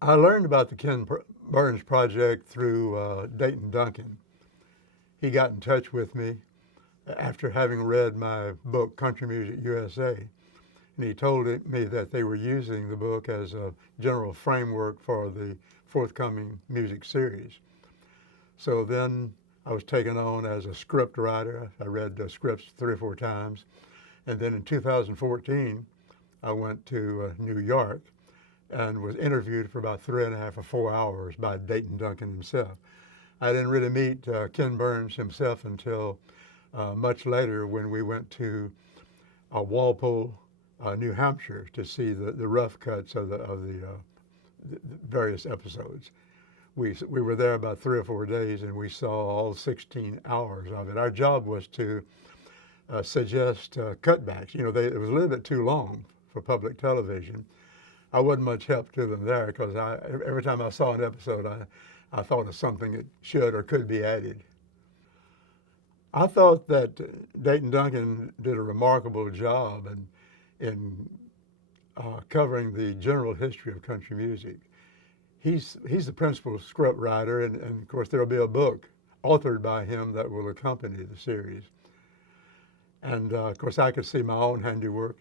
I learned about the Burns Project through Dayton Duncan. He got in touch with me after having read my book, Country Music USA, and he told me that they were using the book as a general framework for the forthcoming music series. So then I was taken on as a script writer. I read the scripts 3 or 4 times. And then in 2014, I went to New York and was interviewed for about 3.5 or 4 hours by Dayton Duncan himself. I didn't really meet Ken Burns himself until much later when we went to Walpole, New Hampshire, to see the rough cuts of the various episodes. We were there about 3 or 4 days, and we saw all 16 hours of it. Our job was to suggest cutbacks. You know, it was a little bit too long for public television. I wasn't much help to them there because every time I saw an episode, I thought of something that should or could be added. I thought that Dayton Duncan did a remarkable job in covering the general history of country music. He's the principal script writer, and of course there will be a book authored by him that will accompany the series. And of course I could see my own handiwork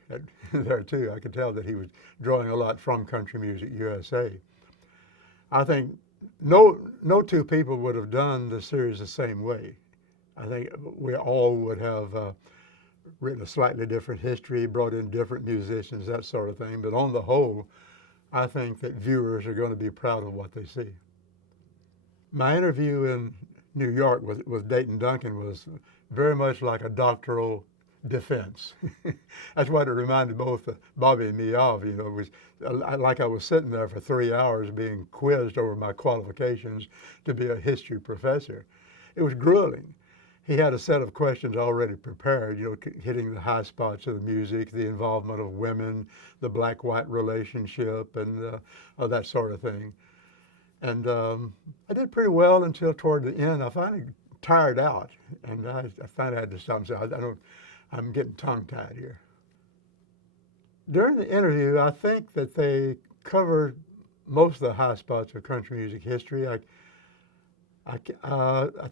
there too. I could tell that he was drawing a lot from Country Music USA. I think no two people would have done the series the same way. I think we all would have written a slightly different history, brought in different musicians, that sort of thing. But on the whole, I think that viewers are going to be proud of what they see. My interview in New York with Dayton Duncan was very much like a doctoral defense. That's what it reminded both Bobby and me of. You know, it was like I was sitting there for 3 hours being quizzed over my qualifications to be a history professor. It was grueling. He had a set of questions already prepared, you know, hitting the high spots of the music, the involvement of women, the black-white relationship, and that sort of thing. And I did pretty well until toward the end. I finally tired out, and I finally had to stop and say, I'm getting tongue-tied here. During the interview, I think that they covered most of the high spots of country music history. I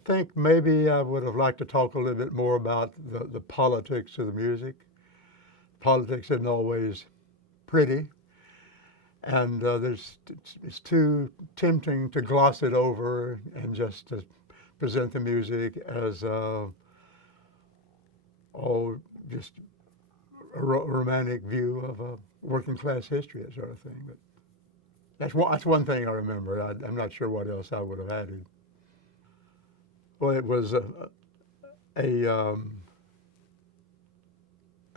think maybe I would have liked to talk a little bit more about the politics of the music. Politics isn't always pretty, and it's too tempting to gloss it over and just to present the music as just a romantic view of a working class history, that sort of thing. But that's one thing I remember. I'm not sure what else I would have added. Well, it was an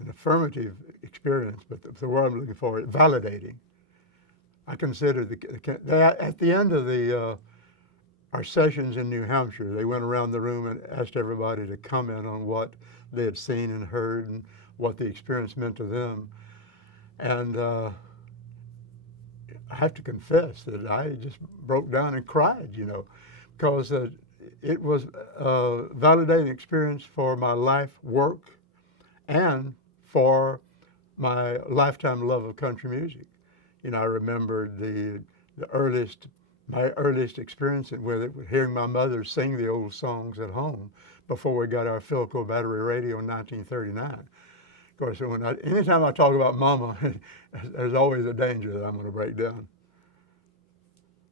affirmative experience, but the word I'm looking for is validating. I consider at the end of our sessions in New Hampshire, they went around the room and asked everybody to comment on what they had seen and heard and what the experience meant to them. And I have to confess that I just broke down and cried, you know, because it was a validating experience for my life work and for my lifetime love of country music. You know, I remembered my earliest experience with it, hearing my mother sing the old songs at home before we got our Philco battery radio in 1939. Of course, anytime I talk about Mama, there's always a danger that I'm going to break down.